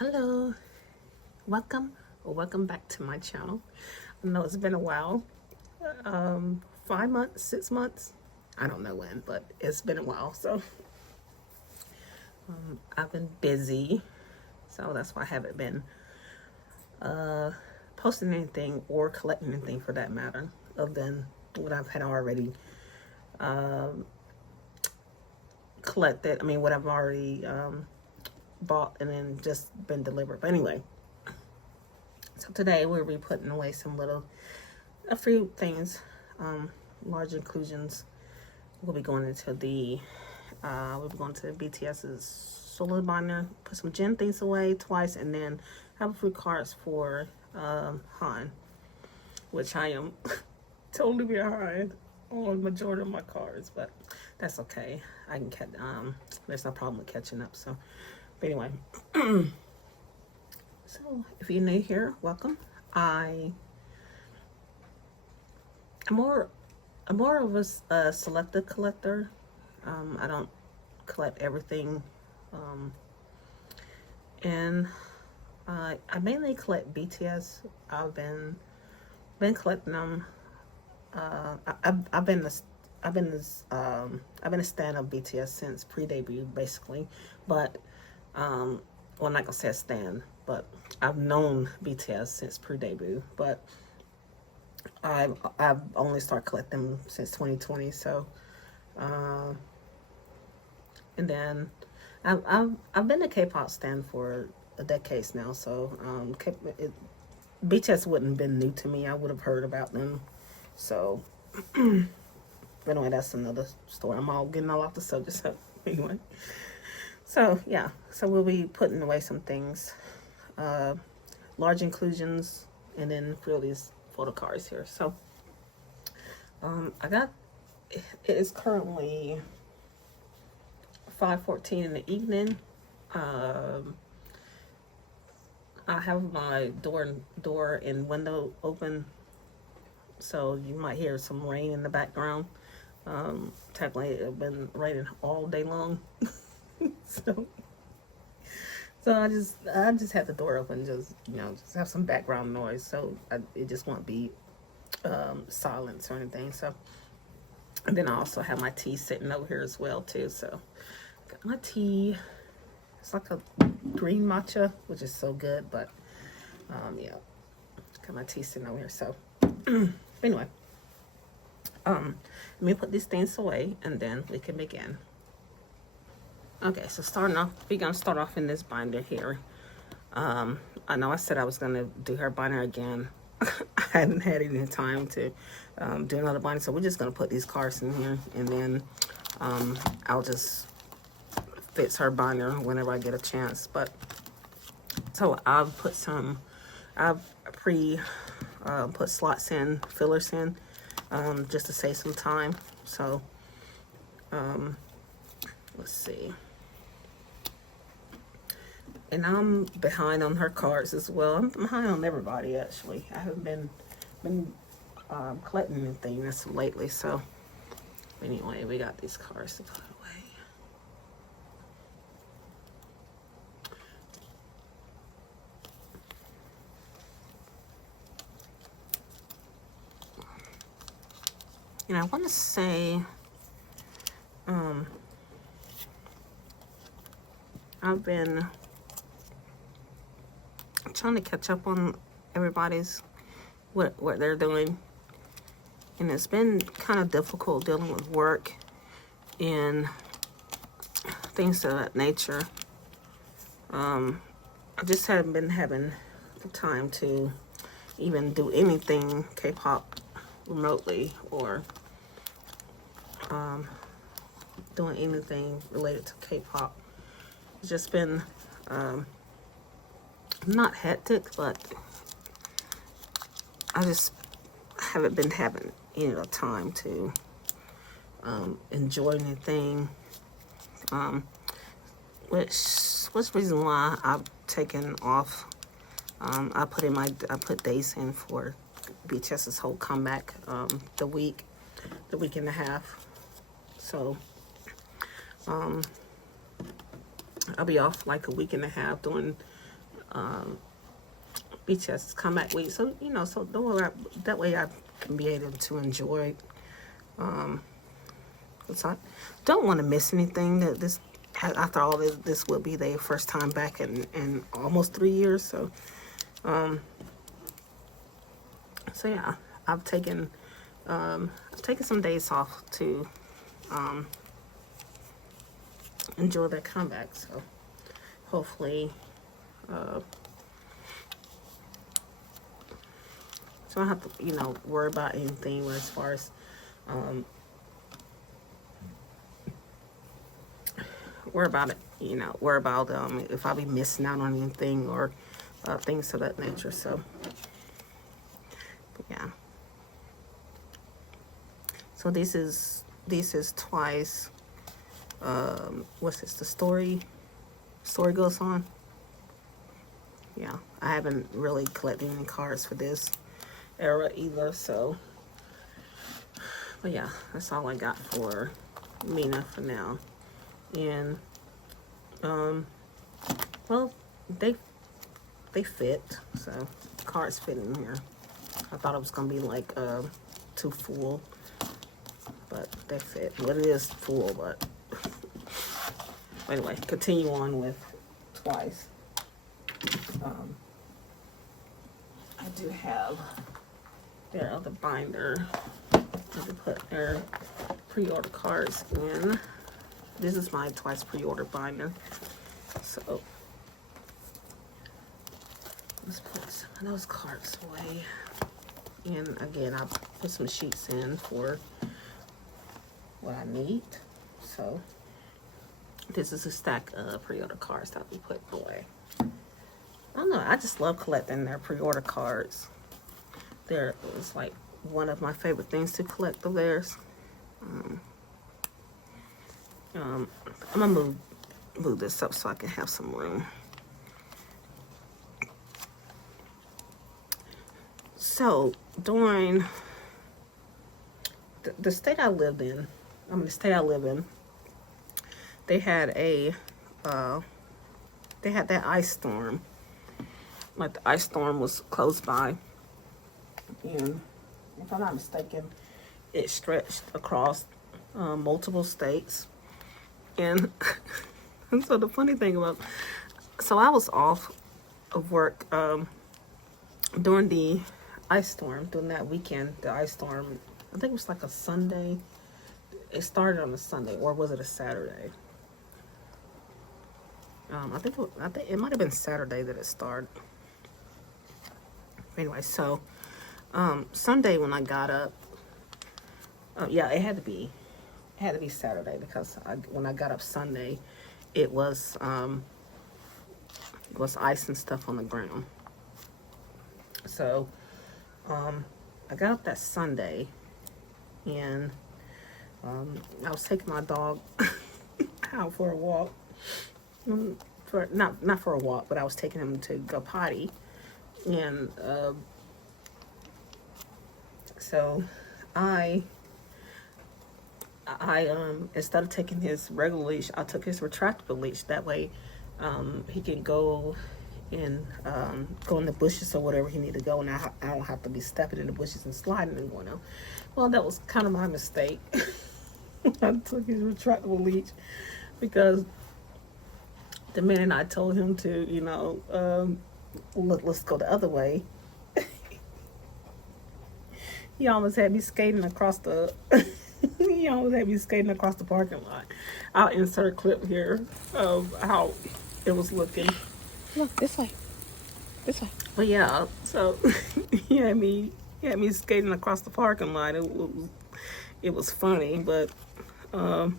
Hello, welcome back to my channel. I know it's been a while, 5 months, 6 months, I don't know when, but it's been a while. So I've been busy, so that's why I haven't been posting anything or collecting anything for that matter, other than what I've had already collected. I mean, what I've already bought and then just been delivered. But anyway, so today we'll be putting away a few things, large inclusions. We'll be going into BTS's solo binder, put some Jin things away twice, and then have a few cards for Han, which I am totally behind on the majority of my cards, but that's okay. I can catch. There's no problem with catching up. So, but anyway, so if you're new here, welcome. I'm more of a selective collector. I don't collect everything, and I mainly collect BTS. I've been collecting them. I've been a stan of BTS since pre-debut, basically. But well, I'm not gonna say a stan, but I've known BTS since pre-debut. But I've only started collecting them since 2020. So, and then I've been a K-pop stan for a decade now. So BTS wouldn't have been new to me. I would have heard about them. So, anyway, that's another story. I'm all getting all off the subject. So, anyway. So, yeah. So, we'll be putting away some things. Large inclusions. And then fill these photo cards here. So, it is currently 5:14 in the evening. I have my door and window open, so you might hear some rain in the background. Technically, it's been raining all day long, so I just have the door open, just have some background noise, so it just won't be silence or anything. So, and then I also have my tea sitting over here as well too. So, got my tea. It's like a green matcha, which is so good, but yeah, got my tea sitting over here. So anyway, let me put these things away and then we can begin. Okay, so starting off, we're gonna start off in this binder here. I know I said I was gonna do her binder again. I hadn't had any time to do another binder, so we're just gonna put these cards in here, and then I'll just fix her binder whenever I get a chance. But so I've put put slots in, fillers in, just to save some time. So let's see. And I'm behind on her cards as well. I'm behind on everybody, actually. I haven't been collecting anything this lately. So anyway, we got these cards to put away. And I want to say, I've been trying to catch up on everybody's what they're doing, and it's been kind of difficult dealing with work and things of that nature. I just haven't been having the time to even do anything K-pop remotely, or doing anything related to K-pop. It's just been not hectic, but I just haven't been having any time to enjoy anything, which was the reason why I've taken off. I put days in for BTS's whole comeback, the week and a half. So I'll be off like a week and a half doing BTS comeback week. So, you know, so that way I can be able to enjoy. So I don't want to miss anything. That this, after all this will be their first time back in almost 3 years. So, so yeah, I've taken some days off to enjoy their comeback. So hopefully, so I don't have to, you know, worry about anything as far as worry about it, you know, worry about if I'll be missing out on anything or things of that nature. So yeah. So this is Twice. What's this? The story goes on. Yeah, I haven't really collected any cards for this era either. So, but yeah, that's all I got for Mina for now. And well, they fit. So cards fit in here. I thought it was gonna be like too full, but they fit. Well, it is full, but anyway, continue on with Twice. I do have their other binder to put their pre-order cards in. This is my Twice pre-order binder. So let's put some of those cards away. And again, I put some sheets in for what I need. So this is a stack of pre-order cards that we put away. I don't know, I just love collecting their pre-order cards. It's like one of my favorite things to collect of theirs. I'm gonna move this up so I can have some room. So during the state I lived in, the state I live in, they had that ice storm. Like the ice storm was close by, and if I'm not mistaken, it stretched across multiple states. And so the funny thing about, so I was off of work during the ice storm, during that weekend, the ice storm. I think it was like a Sunday. It started on a Sunday, or was it a Saturday? I think it might have been Saturday that it started. Anyway, so Sunday when I got up, yeah, it had to be Saturday, because when I got up Sunday, it was ice and stuff on the ground. So I got up that Sunday, and I was taking my dog out for a walk. Not for a walk, but I was taking him to go potty. And so I instead of taking his regular leash, I took his retractable leash. That way he can go in the bushes or whatever he need to go, and I don't have to be stepping in the bushes and sliding and going out. Well, that was kind of my mistake. I took his retractable leash, because the minute I told him to, you know, let's go the other way, he almost had me skating across the parking lot. I'll insert a clip here of how it was looking. Look, this way. But yeah, so he had me skating across the parking lot. It was funny, but yeah.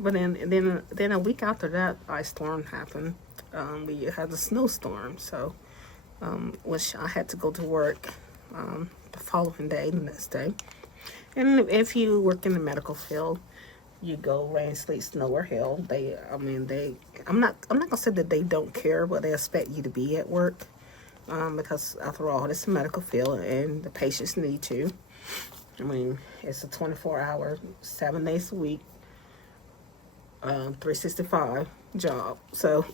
But then a week after that ice storm happened, we had a snowstorm. So, which I had to go to work the following day, the next day. And if you work in the medical field, you go rain, sleet, snow, or hail. I'm not gonna say that they don't care, but they expect you to be at work, because after all, it's a medical field and the patients need you. I mean, it's a 24-hour, 7 days a week, 365 job. So,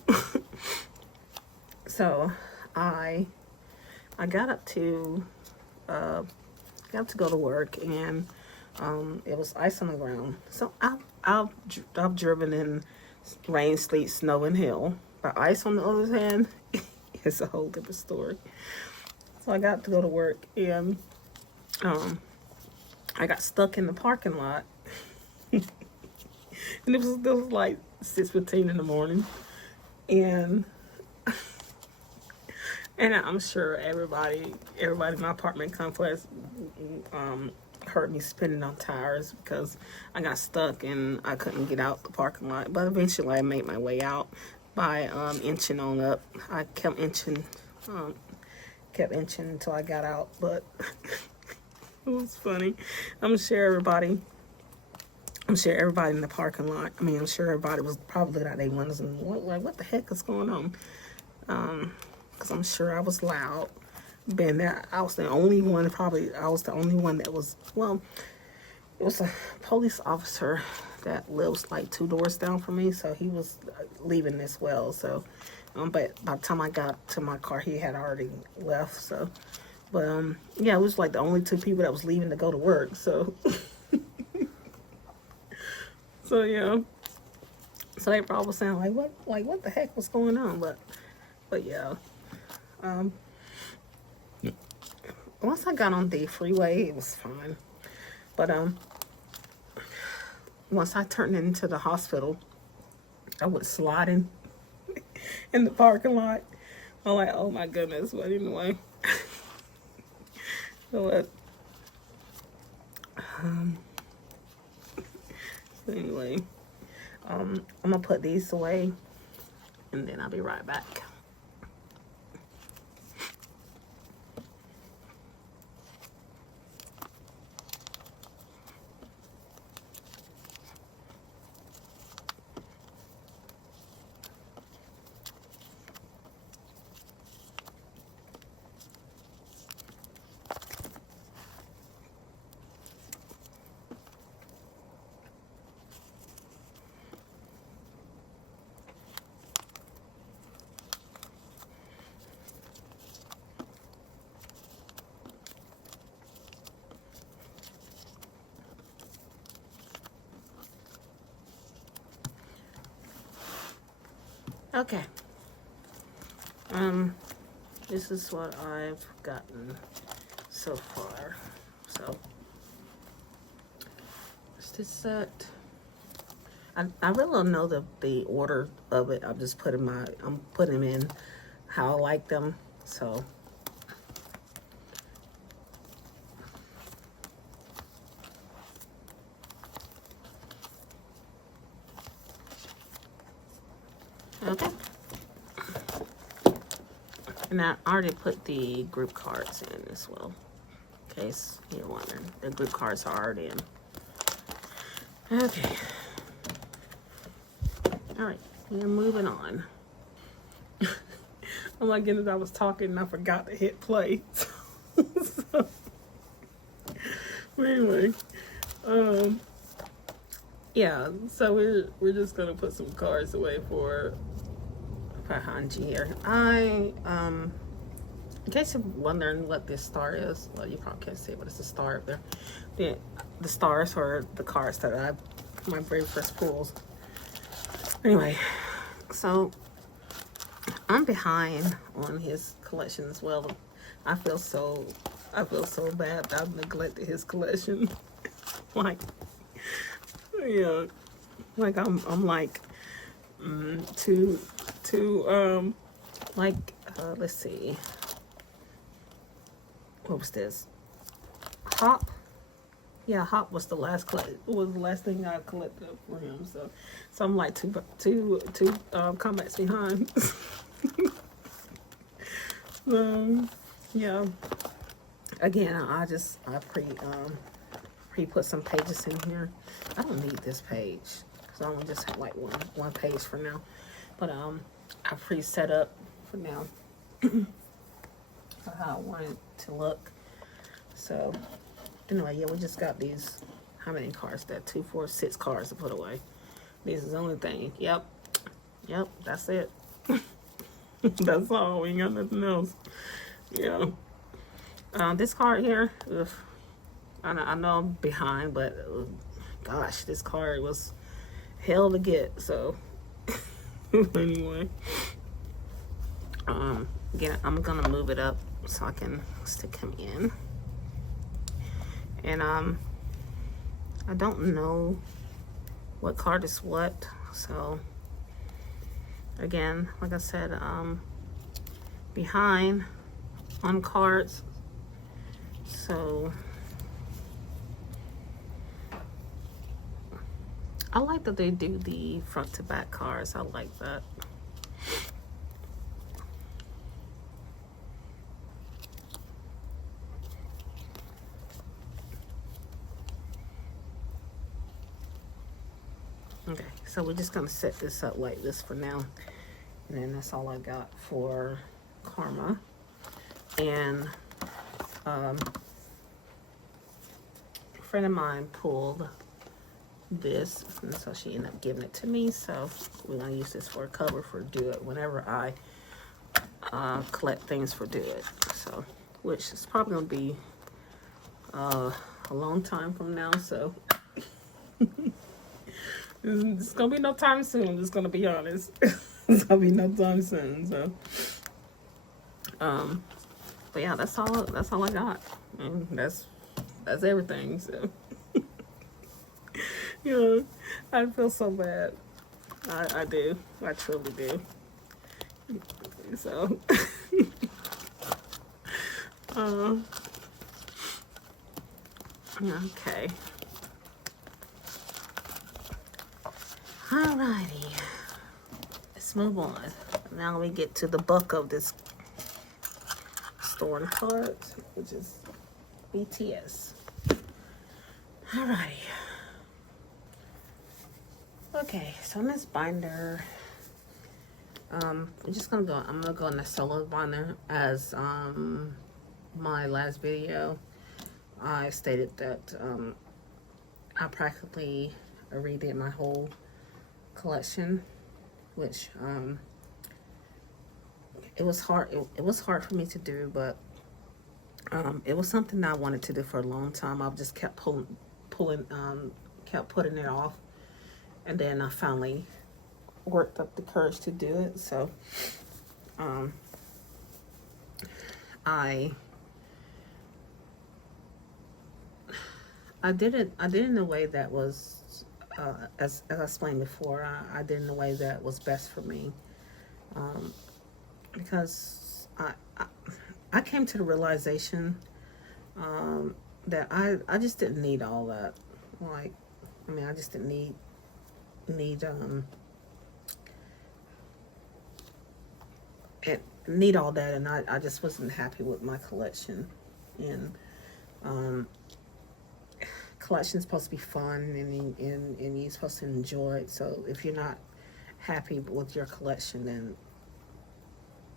so I got up to go to work, and it was ice on the ground. So I've driven in rain, sleet, snow, and hail. But ice, on the other hand, is a whole different story. So I got to go to work, and I got stuck in the parking lot. And it was like 6:15 in the morning, and I'm sure everybody in my apartment complex heard me spinning on tires because I got stuck and I couldn't get out the parking lot. But eventually I made my way out by inching on up. I kept inching until I got out. But it was funny. I'm sure everybody in the parking lot, I'm sure everybody was probably looking out their windows and what the heck is going on? Because I'm sure I was loud. Being that I was the only one that was, well, it was a police officer that lives like 2 doors down from me, so he was leaving as well. So, but by the time I got to my car, he had already left. So, but yeah, it was like the only 2 people that was leaving to go to work. So, so yeah, so they probably was saying what the heck was going on? But yeah, once I got on the freeway, it was fine. But once I turned into the hospital, I went sliding in the parking lot. I'm like, oh my goodness. But anyway, so anyway, I'm gonna put these away, and then I'll be right back. Okay. This is what I've gotten so far. So, is this set? I really don't know the order of it. I'm just putting them in how I like them. So, okay. And I already put the group cards in as well, in case you're wondering. The group cards are already in. Okay. All right, we're moving on. Oh my goodness, I was talking and I forgot to hit play. So, anyway, yeah. So we're just gonna put some cards away for Hanji here. In case you're wondering what this star is, well, you probably can't see it, but it's a star up there. The stars are the cards that my very first pulls. Anyway, so I'm behind on his collection as well. I feel so bad that I've neglected his collection. Like, yeah, like I'm like let's see, what was this? Hop. Yeah, Hop was the last thing I collected for him. So I'm like two comments behind. Yeah. Again, I pre put some pages in here. I don't need this page because I only just have like one page for now. But I pre set up for now for how I want it to look. So Anyway, yeah, we just got these. How many cards? That 2, 4, 6 cards to put away. This is the only thing. Yep, that's it. That's all. We ain't got nothing else. Yeah. This card here, ugh, I know I'm behind, but gosh, this card was hell to get. So anyway, again, I'm gonna move it up so I can stick him in. And I don't know what card is what, so again, like I said, behind on cards. So I like that they do the front to back cards. I like that. Okay, so we're just gonna set this up like this for now, and then that's all I got for Karma. And a friend of mine pulled this, and so she ended up giving it to me. So we're gonna use this for a cover for Do It whenever I collect things for Do It. So, which is probably gonna be a long time from now. So. It's gonna be no time soon. I'm just gonna be honest. It's gonna be no time soon. So, but yeah, that's all I got. And that's everything. So, you know, I feel so bad. I do. I truly do. So, okay. Alrighty, let's move on. Now we get to the buck of this storing cards, which is BTS. Alrighty. Okay, so in this binder, I'm gonna go in the solo binder. As my last video, I stated that I practically redid my whole collection, which it was hard. It was hard for me to do, but it was something I wanted to do for a long time. I just kept kept putting it off, and then I finally worked up the courage to do it. So I did it in a way that was as I explained before, I did in a way that was best for me, because I came to the realization that I just didn't need all that. Like, I mean, I just didn't need all that, and I just wasn't happy with my collection. And collection is supposed to be fun, and you're supposed to enjoy it. So if you're not happy with your collection, then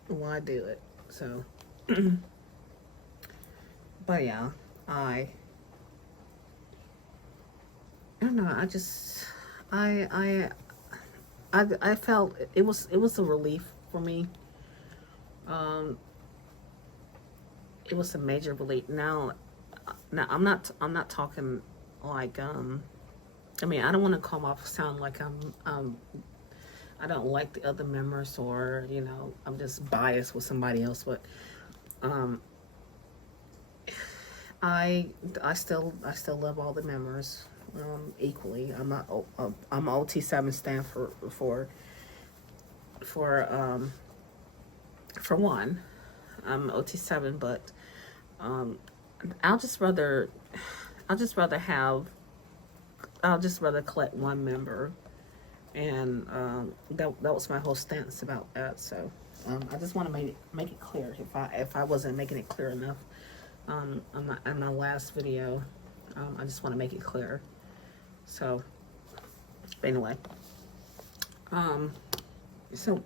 why do it? So, but yeah, I don't know. I felt it was a relief for me. It was a major relief. Now I'm not talking like I mean, I don't want to come off sound like I don't like the other members, or, you know, I'm just biased with somebody else, but I still love all the members equally. I'm OT7 stand for one. I'm OT7, but I'll just rather collect one member, and that was my whole stance about that. So I just want to make it clear if I wasn't making it clear enough on my last video. I just want to make it clear. So anyway, so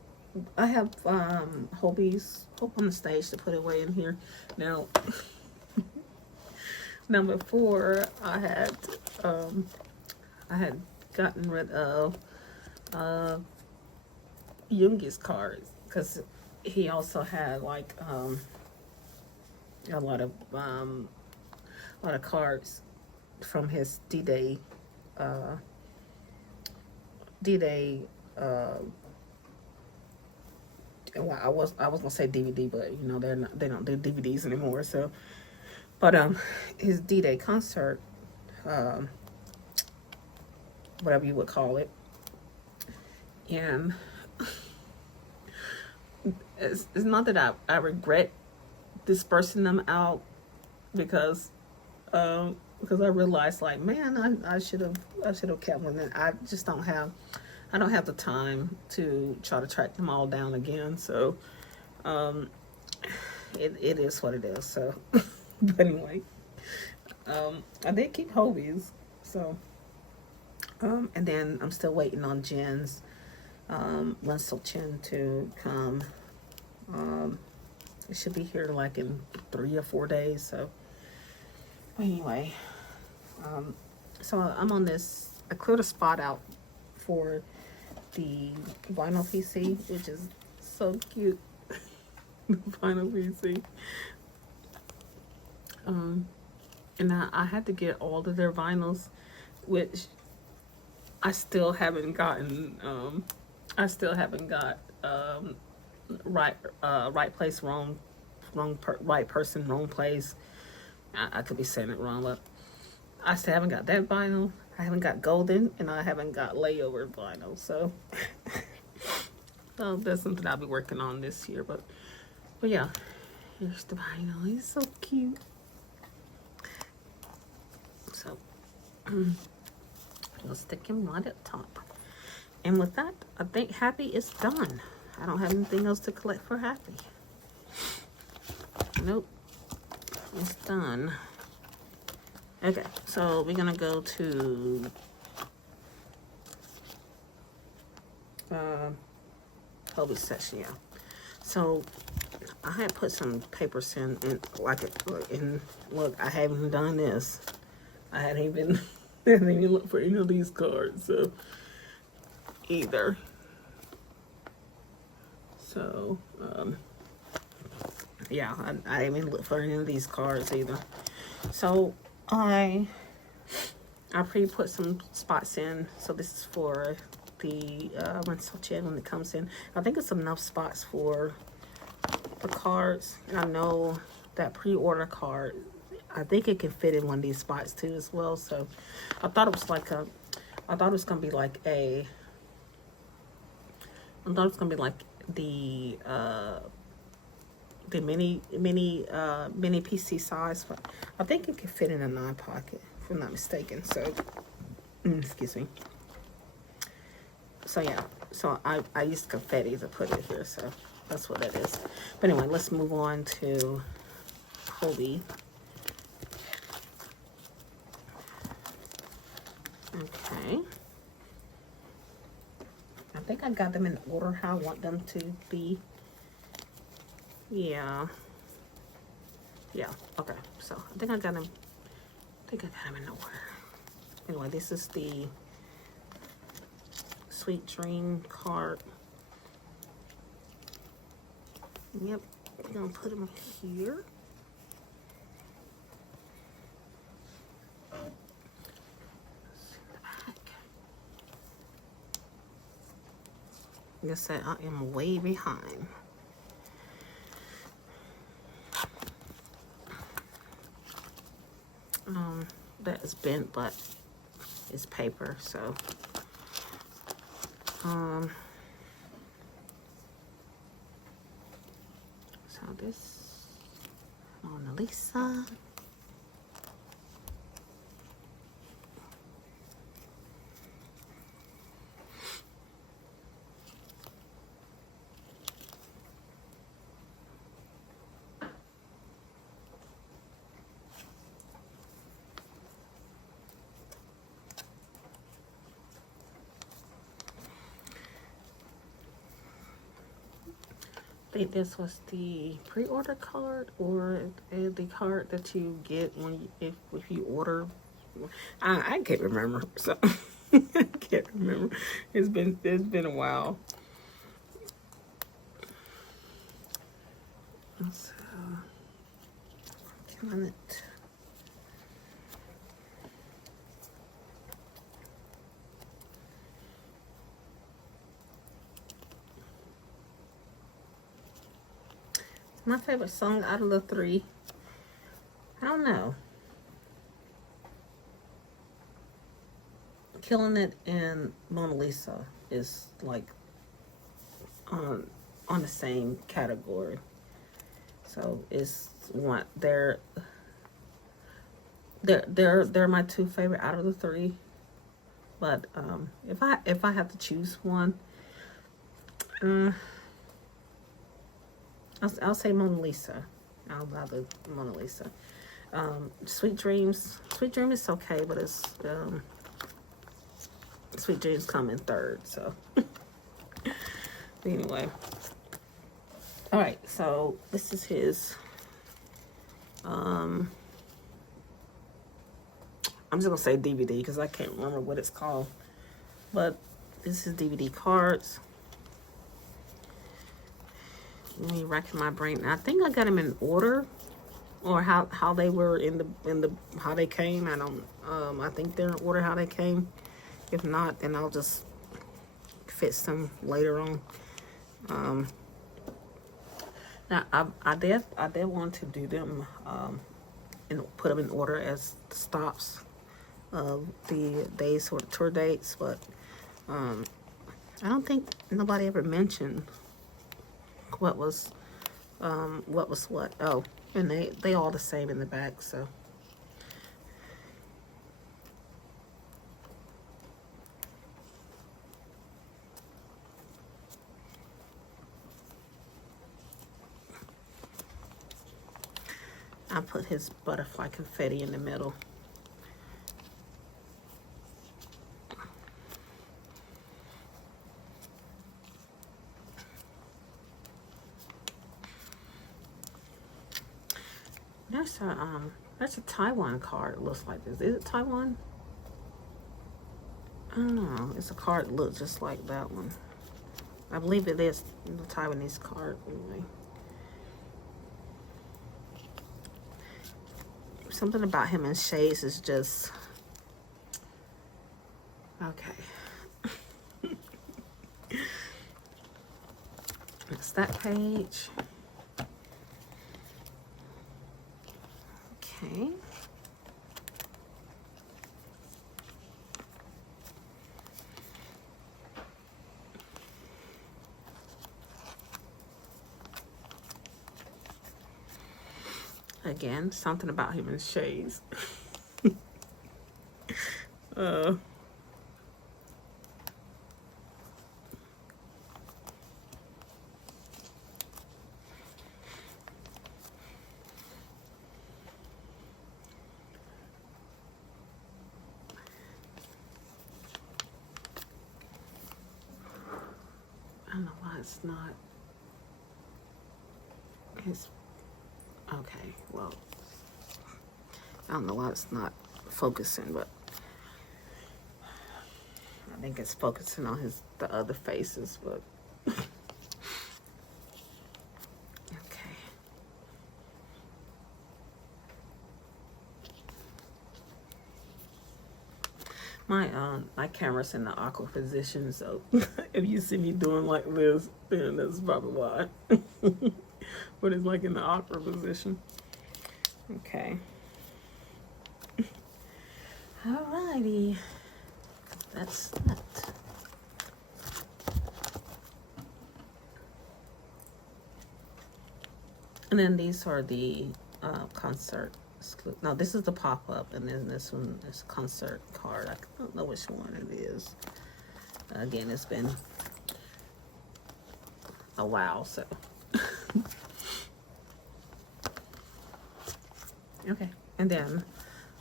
I have Hope on the stage to put away in here now. Number 4, I had gotten rid of Youngie's cards because he also had like a lot of cards from his D-Day well, I was gonna say DVD, but you know they don't do DVDs anymore. So, but his D-Day concert, whatever you would call it, and it's not that I regret dispersing them out because I realized like, man, I should have kept one. And I just don't have the time to try to track them all down again. So it is what it is. So but anyway, I did keep Hobi's. So and then I'm still waiting on Jin's Winsel Chin to come. It should be here like in 3 or 4 days. So anyway, so I'm on this. I cleared a spot out for the vinyl PC, which is so cute. The vinyl PC. And I had to get all of their vinyls, which I still haven't gotten. Right place, right person, wrong place. I could be saying it wrong, but I still haven't got that vinyl. I haven't got golden, and I haven't got layover vinyl. So that's something I'll be working on this year. But yeah, here's the vinyl. He's so cute. So we'll stick him right at the top. And with that, I think Happy is done. I don't have anything else to collect for Happy. Nope. It's done. Okay, so we're gonna go to Hobi section, yeah. So I had put some papers in look, I haven't done this. I hadn't even looked for any of these cards, so either. So yeah, I didn't even look for any of these cards either. So I pre-put some spots in. So this is for the Winsel Chin when it comes in. I think it's enough spots for the cards. And I know that pre-order card, I think it can fit in one of these spots too as well. So I thought it was like I thought it was gonna be like the mini PC size, but I think it can fit in a 9 pocket if I'm not mistaken. So excuse me. So yeah, so I used confetti to put it here, so that's what that is. But anyway, let's move on to Hobi. Okay. I think I got them in the order how I want them to be. Yeah. Okay. So I think I got them. In the order. Anyway, this is the Sweet Dream card. Yep. We're gonna put them here. Like I said, I am way behind. That is bent, but it's paper, so so this Mona Lisa. think this was the pre-order card or the card that you get when if you order. I can't remember. So I can't remember. It's been a while. So, on it. My favorite song out of the three, I don't know. Killing It and Mona Lisa is like on the same category. So it's one they're my two favorite out of the three. But if I have to choose one, I'll say Mona Lisa. I'll rather Mona Lisa. Sweet Dreams is okay, but it's Sweet Dreams come in third. So anyway, all right. So this is his. I'm just gonna say DVD because I can't remember what it's called, but this is DVD cards. Let me rack my brain. I think I got them in order, or how they were in the how they came. I don't. I think they're in order how they came. If not, then I'll just fix them later on. Now I did want to do them and put them in order as stops of the days or the tour dates, but I don't think nobody ever mentioned what was what. Oh, and they all the same in the back, so. I put his butterfly confetti in the middle. There's a Taiwan card. It looks like this. Is it Taiwan? I don't know. It's a card that looks just like that one. I believe it is the Taiwanese card anyway. Something about him in shades is just okay. It's that page. Okay. Again, something about him in shades. I don't know why it's not. It's okay. Well, I don't know why it's not focusing, but I think it's focusing on the other faces, but okay. My camera's in the awkward position, so if you see me doing like this, then that's probably why. But it's like in the awkward position. Okay. Alrighty. That's that. And then these are the concert. No, this is the pop-up, and then this one is concert card. I don't know which one it is. Again, it's been a while, so. Okay, and then,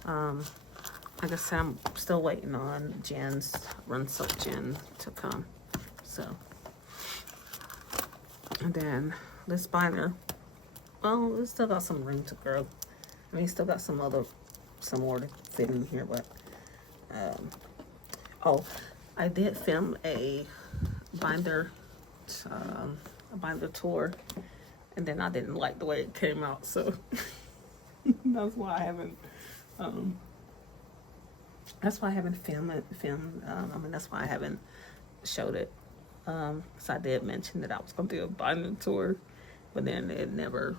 like I said, I'm still waiting on Jin's Run Soap Jin to come. So, and then this binder, well, it's still got some room to grow. I mean, still got some more to fit in here, but oh, I did film a binder tour, and then I didn't like the way it came out, so that's why I haven't filmed it. I mean, that's why I haven't showed it. So I did mention that I was gonna do a binder tour, but then it never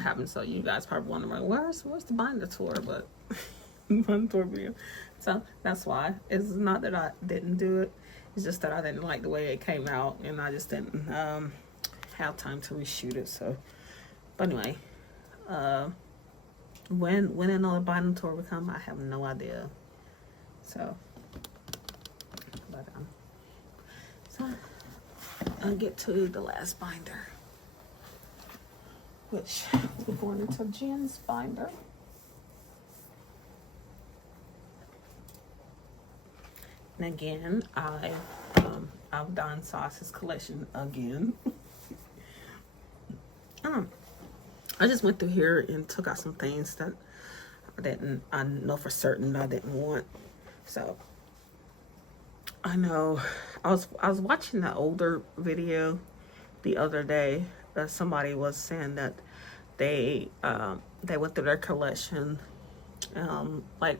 happened. So you guys probably wondering, where's the binder tour? But binder tour video. So that's why. It's not that I didn't do it. It's just that I didn't like the way it came out, and I just didn't have time to reshoot it. So, but anyway, when another binder tour will come, I have no idea. So, but so I'll get to the last binder, which we're going into Jin's binder. And again, I've done Sauce's collection again. I just went through here and took out some things that I know for certain I didn't want. So I know I was watching the older video the other day. Somebody was saying that they went through their collection like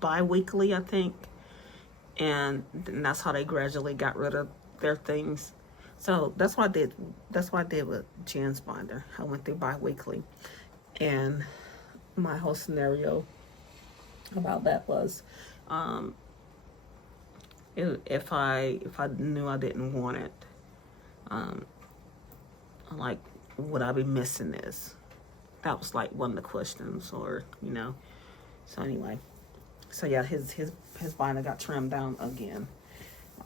bi-weekly, I think, and that's how they gradually got rid of their things. So that's what I did. That's what I did with Jin's binder. I went through bi-weekly, and my whole scenario about that was, if I knew I didn't want it, like, would I be missing this? That was like one of the questions, or you know. So anyway, so yeah, his binder got trimmed down again.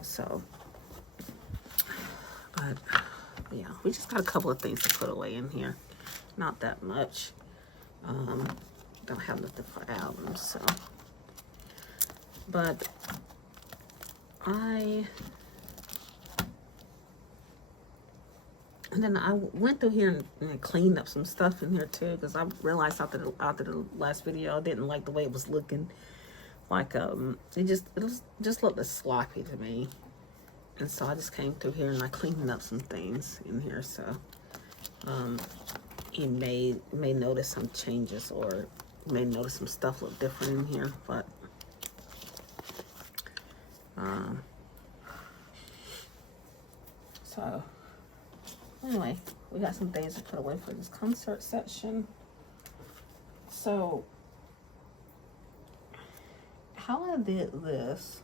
So, but yeah, we just got a couple of things to put away in here. Not that much. Don't have nothing for albums, so. But and then I went through here and cleaned up some stuff in here too, because I realized after the last video I didn't like the way it was looking. Like it just looked sloppy to me, and so I just came through here and I cleaned up some things in here. So you may notice some changes, or you may notice some stuff look different in here, but so anyway, we got some things to put away for this concert section. So how I did this,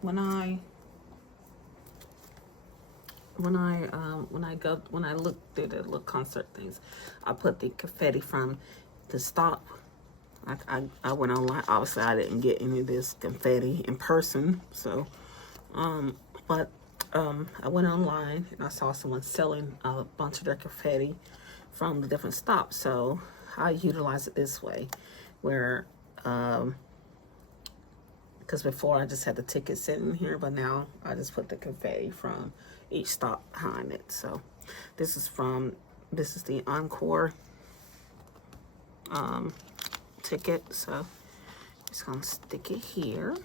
when I looked through the little concert things, I put the confetti from the stop. I went online. Obviously, I didn't get any of this confetti in person, so but I went online and I saw someone selling a bunch of their confetti from the different stops. So I utilize it this way, where because before I just had the ticket sitting here, but now I just put the confetti from each stop behind it. So this is the Encore ticket, so just gonna stick it here.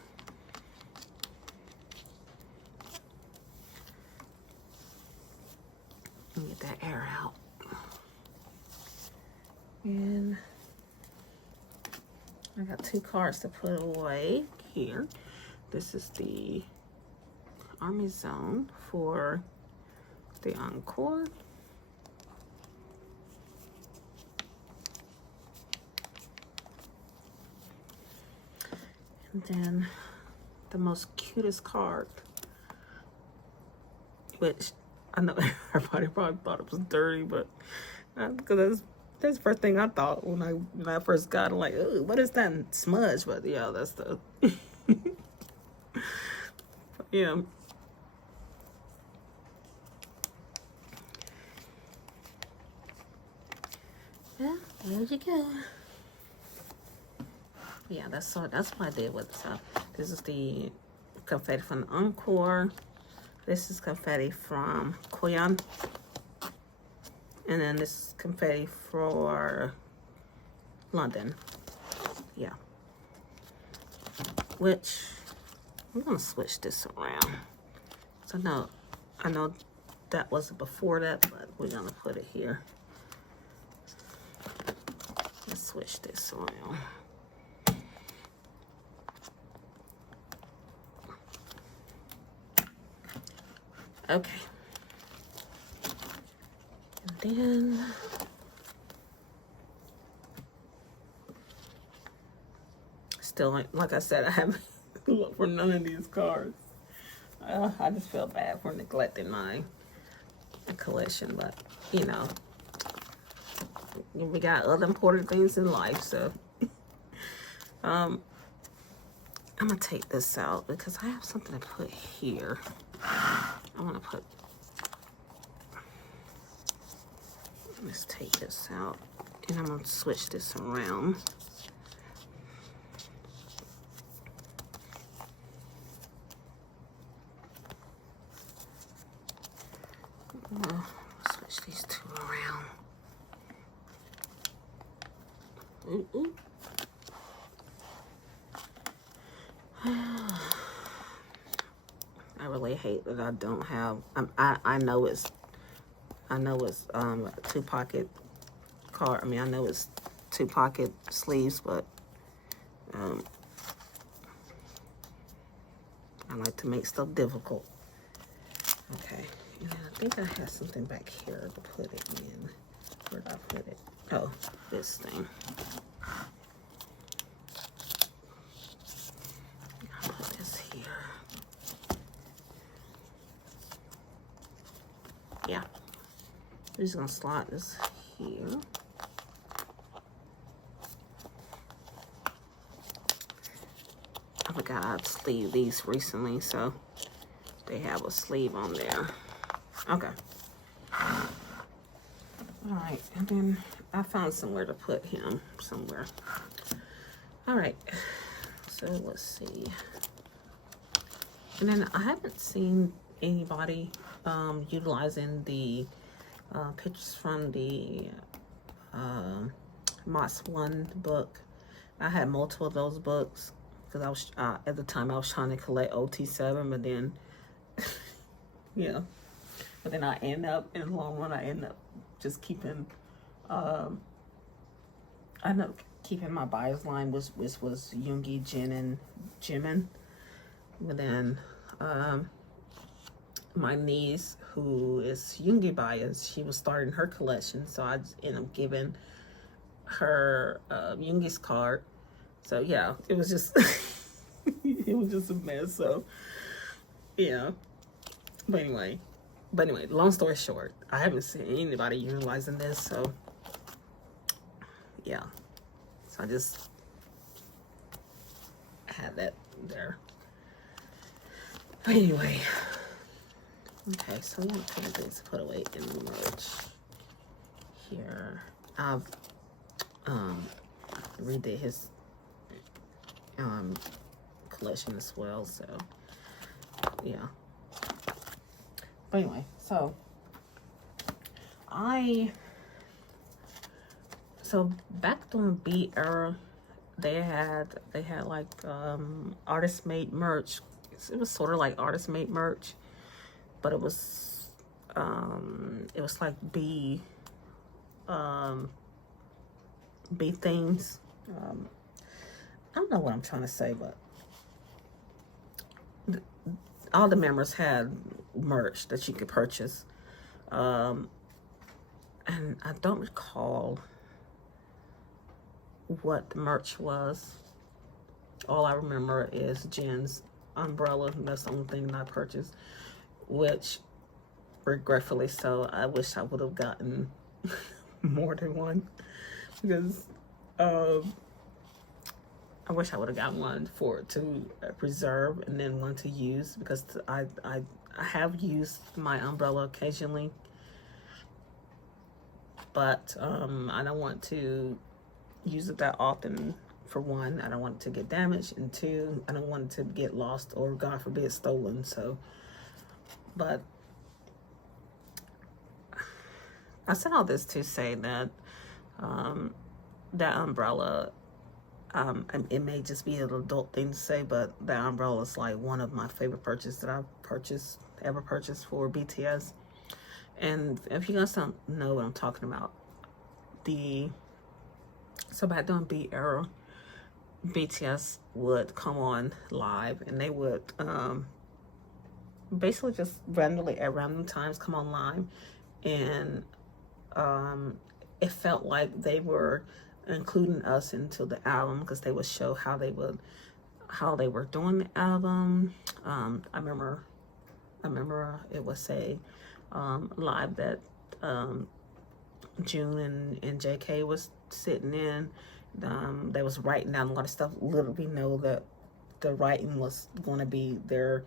And get that air out. And I got 2 cards to put away here. This is the Army Zone for the Encore. And then the most cutest card, which I know everybody probably thought it was dirty, but because that's the first thing I thought when I first got it. Like, ooh, what is that smudge? But yeah, that's the yeah. Yeah, there you go. Yeah, that's what I did with it. So this is the confetti from the Encore. This is confetti from Koyan. And then this is confetti for London. Yeah. Which, I'm gonna switch this around. So I know that wasn't before that, but we're gonna put it here. Let's switch this around. Okay. And then still, like I said, I haven't looked for none of these cards. I just feel bad for neglecting my collection, but you know, we got other important things in life, so I'm gonna take this out because I have something to put here. I want to put, let's take this out, and I'm gonna switch this around. Switch these two around. Ooh, ooh. I really hate that I don't have. I know it's a two-pocket card. I mean, I know it's two-pocket sleeves, but I like to make stuff difficult. Okay. And I think I have something back here to put it in. Where did I put it? Oh, this thing. I'll put this here. Yeah. I'm just gonna slide this here. I forgot I'd sleeve these recently, so they have a sleeve on there. Okay. All right, and then I found somewhere to put him somewhere. All right, so let's see. And then I haven't seen anybody utilizing the pictures from the Moss 1 book. I had multiple of those books because I was at the time I was trying to collect OT7, but then yeah. But then I end up, in the long run, I end up just keeping, I end up keeping my buyer's line, which was Yoongi, Jin, and Jimin. But then my niece, who is Yoongi buyers, she was starting her collection, so I just ended up giving her Yoongi's card. So yeah, it was just, it was just a mess. So yeah. But anyway, long story short, I haven't seen anybody utilizing this, so yeah. So I just had that there. But anyway, okay, so I'm gonna put this put away in the merch here. I've redid his collection as well, so yeah. But anyway, so back during B era, they had like artist made merch. It was sort of like artist made merch, but it was like B themes. I don't know what I'm trying to say, but all the members had merch that you could purchase, and I don't recall what the merch was. All I remember is Jin's umbrella. That's the only thing that I purchased, which regretfully so, I wish I would have gotten more than one, because I wish I would have got one to preserve and then one to use, because I have used my umbrella occasionally, but I don't want to use it that often. For one, I don't want it to get damaged, and two, I don't want it to get lost or, God forbid, stolen. So But I said all this to say that that umbrella, it may just be an adult thing to say, but that umbrella is like one of my favorite purchases that I've ever purchased for BTS. And if you guys don't know what I'm talking about, so back during B era, BTS would come on live, and they would basically just randomly at random times come on live, and it felt like they were including us into the album, because they would show how they were doing the album. I remember it would say live that June and JK was sitting in. They was writing down a lot of stuff. Little we know that the writing was going to be their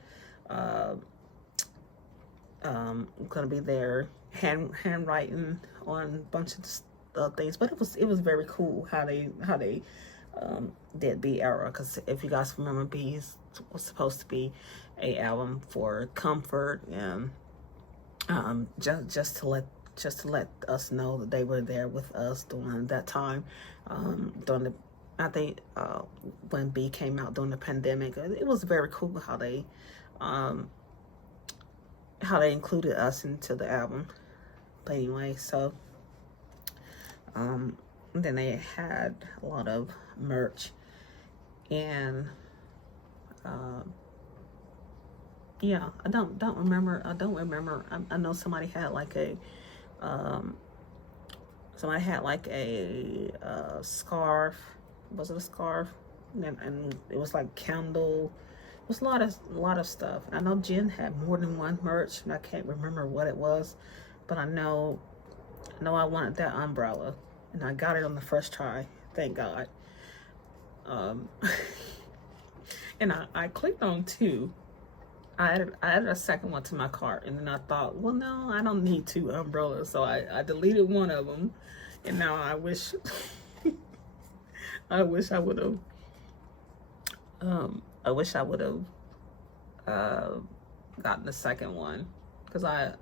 handwriting on a bunch of things. But it was very cool how they did B era, because if you guys remember, B was supposed to be a album for comfort, and just to let us know that they were there with us during that time, during the, I think when B came out during the pandemic. It was very cool how they included us into the album. But anyway, so then they had a lot of merch, and yeah, I don't remember. I know somebody had like a scarf. Was it a scarf? And it was like candle. It was a lot of stuff. I know Jin had more than one merch, and I can't remember what it was, but I know I wanted that umbrella, and I got it on the first try. Thank God. And I clicked on 2. I added a second one to my cart, and then I thought, well, no, I don't need 2 umbrellas, so I deleted one of them, and now I wish I wish I would have gotten the second one, because a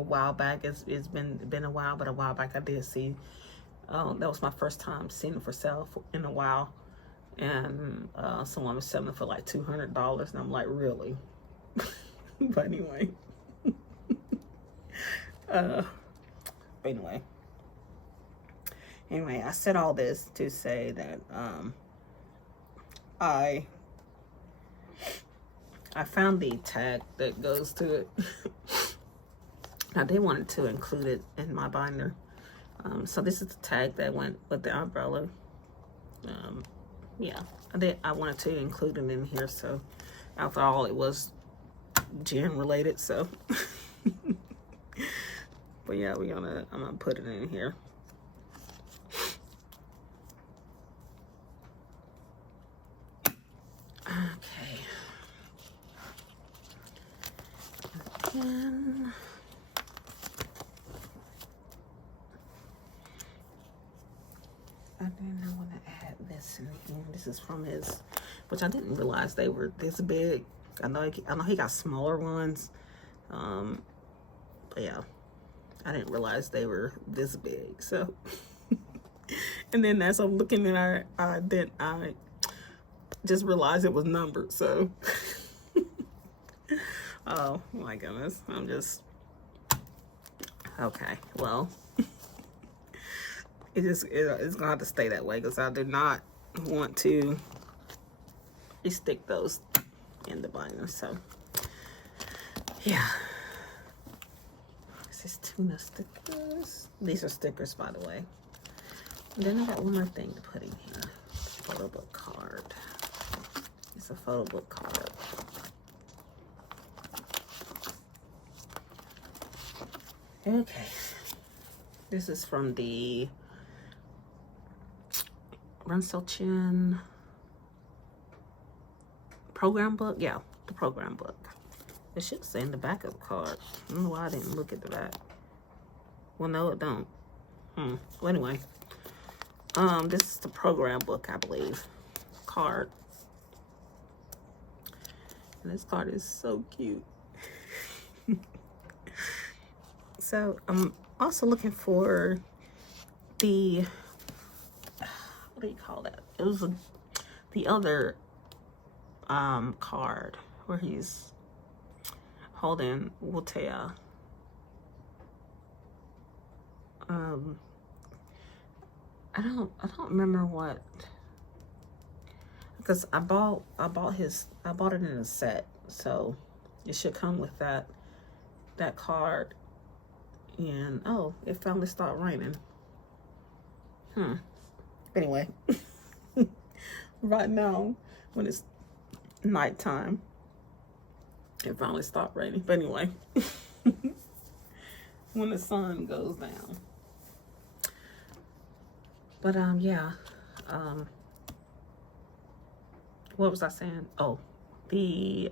while back, it's been a while, but a while back I did see, that was my first time seeing it for sale in a while, and someone was selling it for like $200, and I'm like, really? But anyway, anyway, I said all this to say that I found the tag that goes to it. Now they wanted to include it in my binder, so this is the tag that went with the umbrella. Yeah, I wanted to include it in here, so after all, it was Jin related, so but yeah, I'm gonna put it in here. Okay. And then I want to add this in here. This is from his, which I didn't realize they were this big. I know he got smaller ones, but yeah, I didn't realize they were this big. So, and then as I'm looking at I just realized it was numbered. So, oh my goodness, I'm just okay. Well, it's gonna have to stay that way, because I do not want to stick those in the binder. So yeah, this is tuna stickers. These are stickers, by the way. And then I got one more thing to put in here. Photo book card. It's a photo book card. Okay, this is from the Chin program book. Yeah, the program book. It should say in the back of the card. I don't know why I didn't look at the back. Well, no, it don't. Well, anyway, this is the program book, I believe. Card. And this card is so cute. So I'm also looking for the, what do you call that? It was the other card where he's holding Wutea. I don't remember what, because I bought it in a set, so it should come with that card. And oh, it finally stopped raining. Anyway, right now when it's nighttime, it finally stopped raining. But anyway, when the sun goes down. But yeah, what was I saying? Oh, the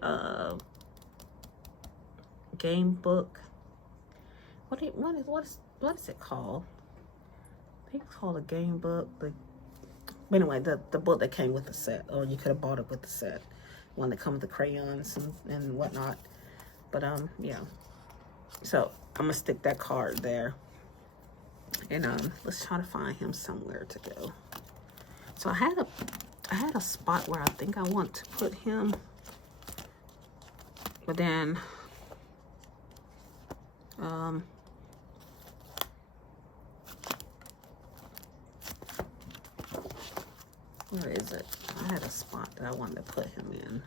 game book. What is it called? I think it's called a game book. But anyway, the book that came with the set, or you could have bought it with the set, one that comes with the crayons and whatnot. But yeah. So I'm gonna stick that card there, and let's try to find him somewhere to go. So I had a spot where I think I want to put him, but then where is it? I had a spot that I wanted to put him in.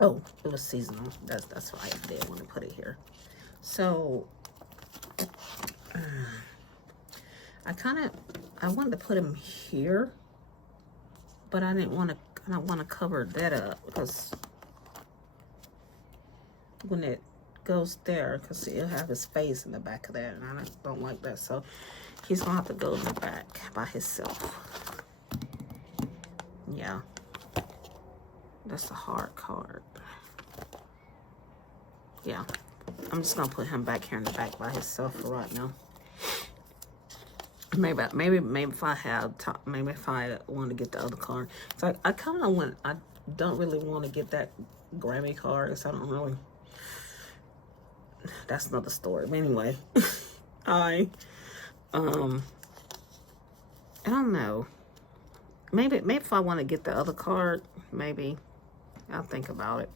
Oh, it was seasonal. That's why I did want to put it here. So I wanted to put him here, but I didn't want to cover that up, because when it goes there, because it'll have his face in the back of that, and I don't like that. So he's gonna have to go in the back by himself. Yeah, that's a hard card. Yeah, I'm just gonna put him back here in the back by himself for right now. Maybe if I have time, maybe if I want to get the other card. So I kind of want. I don't really want to get that Grammy card, because I don't really. That's another story. But anyway, I don't know. Maybe if I want to get the other card, maybe I'll think about it.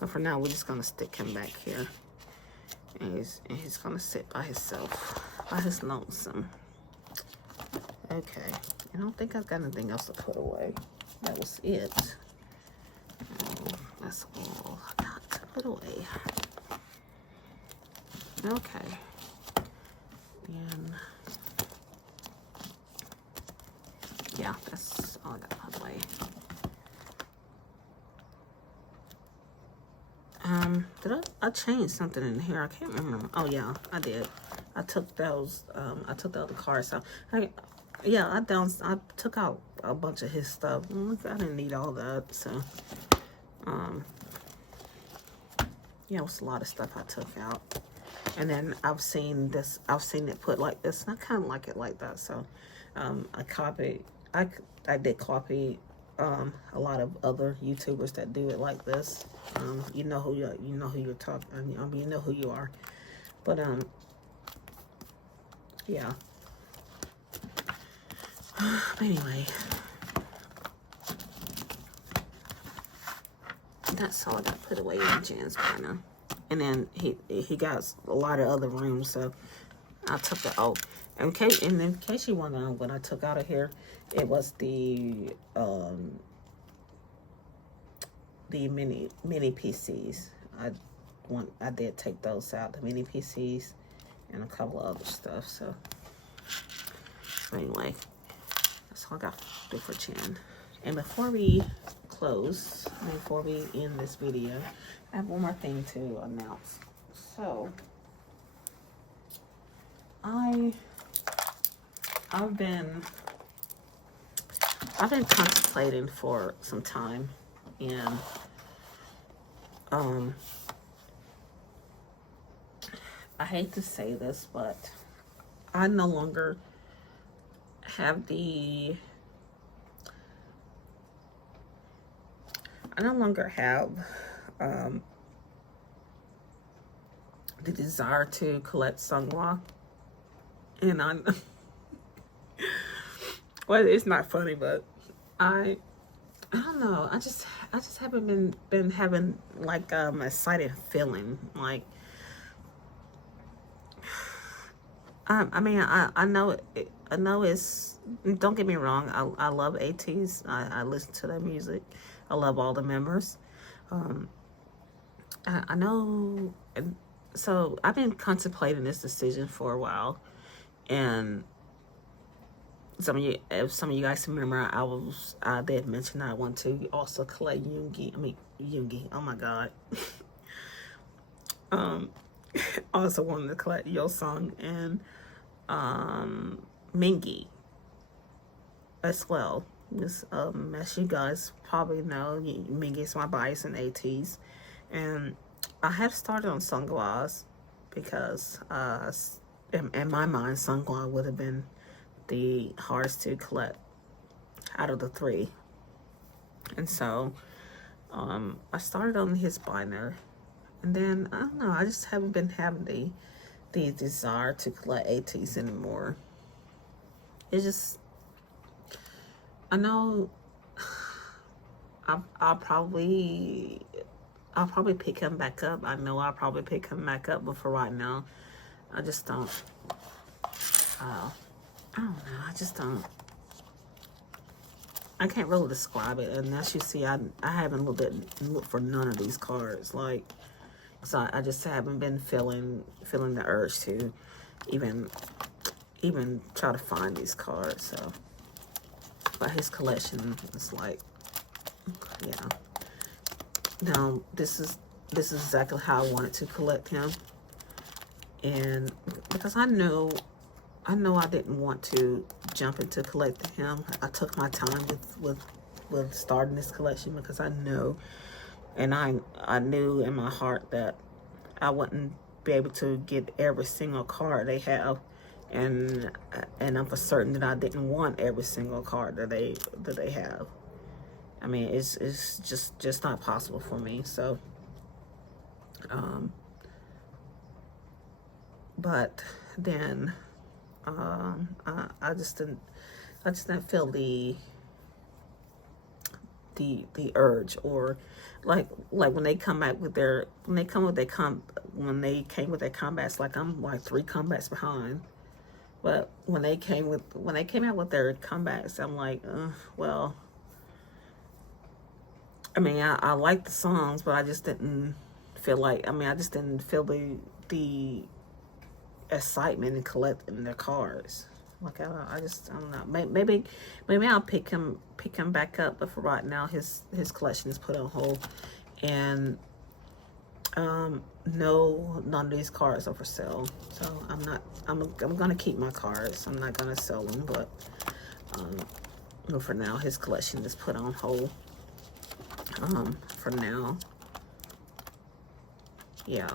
But for now, we're just gonna stick him back here, and he's gonna sit by himself, by his lonesome. Okay, I don't think I've got anything else to put away. That was it. Oh, that's all I got to put away. Okay. And yeah, that's all I got to put away. Did I changed something in here? I can't remember. Oh yeah, I did. I took those. I took the other cards out. I took out a bunch of his stuff. I didn't need all that. So, yeah, it was a lot of stuff I took out. And then I've seen it put like this, and I kind of like it like that. So, I did copy a lot of other YouTubers that do it like this. You know who you're talking. I mean, you know who you are. But yeah. But anyway, that's all I got put away in Jin's corner. And then he got a lot of other rooms, so I took the in case you wonder what I took out of here, it was the mini PCs. I did take those out, the mini PCs, and a couple of other stuff. So anyway, that's all I got to do for Jin. And before we close, before we end this video, I have one more thing to announce. So I've been contemplating for some time, and I hate to say this, but I no longer have the I no longer have the desire to collect sungwa, and I well, it's not funny, but I don't know. I just haven't been having like excited feeling. Like I mean I know I know it's, don't get me wrong. I love ATEEZ. I listen to their music. I love all the members. Um, I know. And so I've been contemplating this decision for a while, and some of you, if some of you guys remember, I did mention I want to also collect Yoongi. I mean Yoongi. Oh my god. um, also wanted to collect Yo Song and Mingi as well. This as you guys probably know, Mingi is my bias in ATEEZ, and I have started on Sunglass because in my mind, Sunglass would have been the hardest to collect out of the three, and so I started on his binder, and then I don't know, I just haven't been having the desire to collect ATEEZ anymore. It's just, I know I'll probably pick him back up. I know I'll probably pick him back up, but for right now, I just don't. I don't know. I just don't. I can't really describe it. And as you see, I haven't looked for none of these cards. Like, so I just haven't been feeling the urge to even try to find these cards. So, but his collection is like, yeah. Now this is exactly how I wanted to collect him, and because I know I didn't want to jump into collecting him. I took my time with starting this collection because I know, and I knew in my heart that I wouldn't be able to get every single card they have, and I'm for certain that I didn't want every single card that they have. I mean, it's just not possible for me. So, but then, I just didn't feel the urge, or like when they come back with their when they came with their combats, like I'm like 3 combats behind. But when they came out with their comebacks, I'm like, well, I mean, I like the songs, but I just didn't feel like, I mean, I just didn't feel the excitement in collecting their cards. Like, I don't know. Maybe I'll pick him back up, but for right now, his collection is put on hold, and no, none of these cards are for sale. So I'm gonna keep my cards. I'm not gonna sell them, but for now, his collection is put on hold. For now, yeah.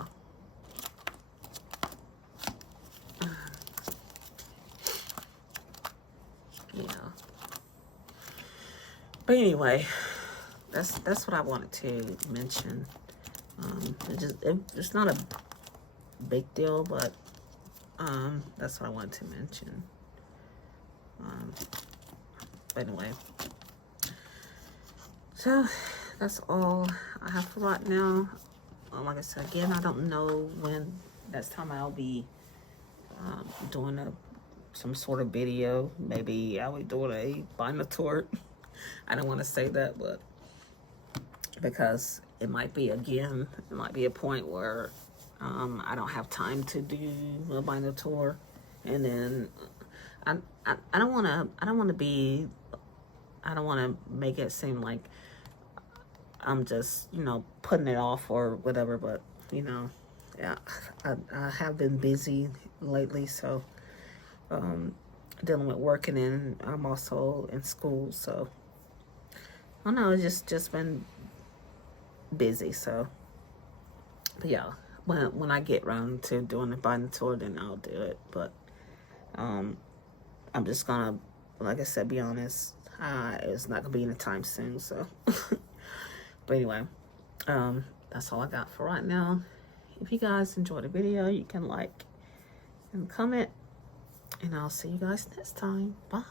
Yeah. But anyway, that's what I wanted to mention. It's not a big deal, but that's what I wanted to mention. But anyway, so that's all I have for right now. Like I said again, I don't know when next time I'll be doing some sort of video. Maybe I'll be doing a binder tour. I don't want to say that, but because it might be a point where I don't have time to do a binder tour, and then I don't want to make it seem like I'm just putting it off or whatever. But yeah, I have been busy lately, so dealing with working, and I'm also in school, so I don't know, it's just been busy. So, but yeah, when I get around to doing the binder tour, then I'll do it. But I'm just gonna, like I said, be honest, it's not gonna be any time soon. So But anyway, that's all I got for right now. If you guys enjoyed the video, you can like and comment, and I'll see you guys next time. Bye.